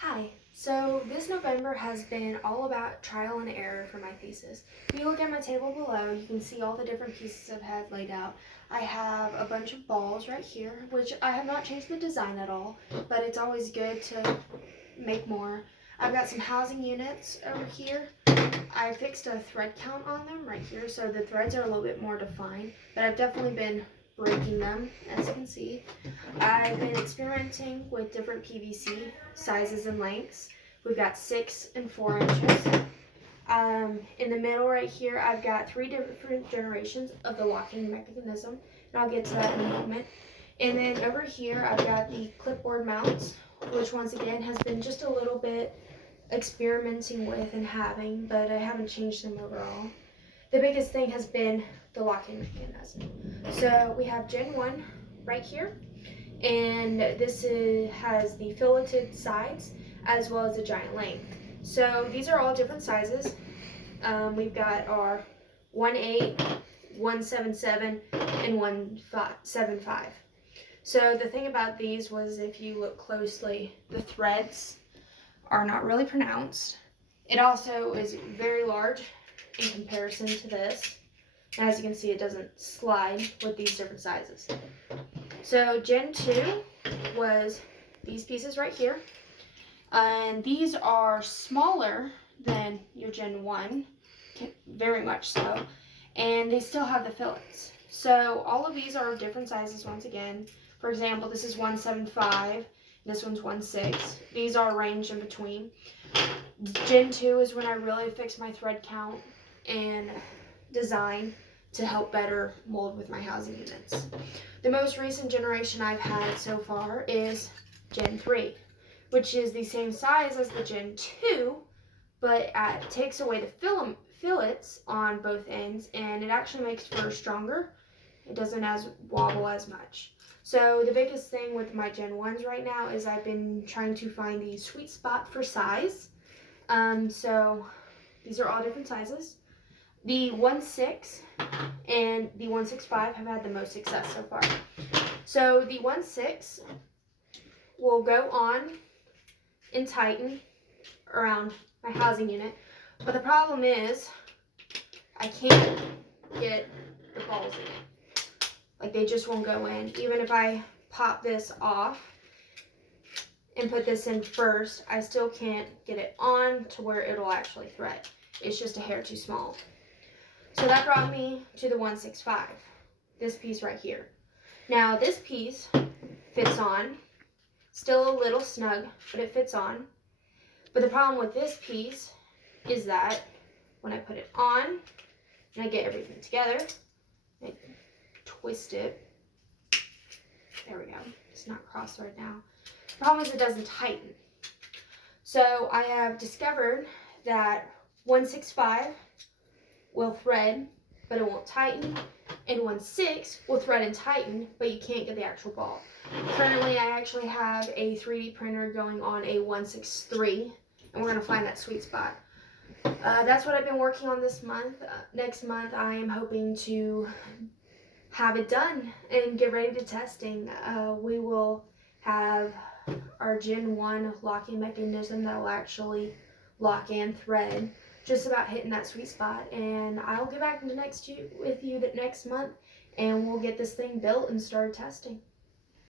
Hi, so this November has been all about trial and error for my thesis. If you look at my table below, you can see all the different pieces I've had laid out. I have a bunch of balls right here, which I have not changed the design at all, but it's always good to make more. I've got some housing units over here. I fixed a thread count on them right here, so the threads are a little bit more defined, but I've definitely been breaking them, as you can see. I've been experimenting with different PVC sizes and lengths. We've got 6 and 4 inches. In the middle right here, I've got 3 different generations of the locking mechanism, and I'll get to that in a moment. And then over here, I've got the clipboard mounts, which once again has been just a little bit experimenting with and having, but I haven't changed them overall. The biggest thing has been the locking mechanism. So we have Gen 1 right here, and this has the filleted sides as well as the giant length. So these are all different sizes. We've got our 1/8, 1/7/7, and 1/7/5. So the thing about these was, if you look closely, the threads are not really pronounced. It also is very large in comparison to this. And as you can see, it doesn't slide with these different sizes. So Gen 2 was these pieces right here. And these are smaller than your Gen 1, very much so. And they still have the fillets. So all of these are of different sizes once again. For example, this is 1/7/5. This one's 1/6. These are arranged in between. Gen 2 is when I really fixed my thread count and design to help better mold with my housing units. The most recent generation I've had so far is Gen 3, which is the same size as the Gen 2, but it takes away the fillets on both ends, and it actually makes fur stronger. It doesn't wobble as much. So the biggest thing with my Gen 1s right now is I've been trying to find the sweet spot for size. So these are all different sizes. The 1/6 and the 1/6/5 have had the most success so far. So the 1/6 will go on and tighten around my housing unit, but the problem is I can't get the balls in it. Like, they just won't go in. Even if I pop this off and put this in first, I still can't get it on to where it'll actually thread. It's just a hair too small. So that brought me to the 1/6/5, this piece right here. Now this piece fits on, still a little snug, but it fits on. But the problem with this piece is that when I put it on and I get everything together, I twist it. There we go. It's not crossed right now. The problem is it doesn't tighten. So I have discovered that 1/6/5 will thread, but it won't tighten, and 1/6 will thread and tighten, but you can't get the actual ball. Currently, I actually have a 3D printer going on a 1/6/3, and we're going to find that sweet spot. That's what I've been working on this month. Next month, I am hoping to have it done and get ready to testing. We will have our Gen 1 locking mechanism that will actually lock and thread, just about hitting that sweet spot, and I'll get back into with you next month, and we'll get this thing built and start testing.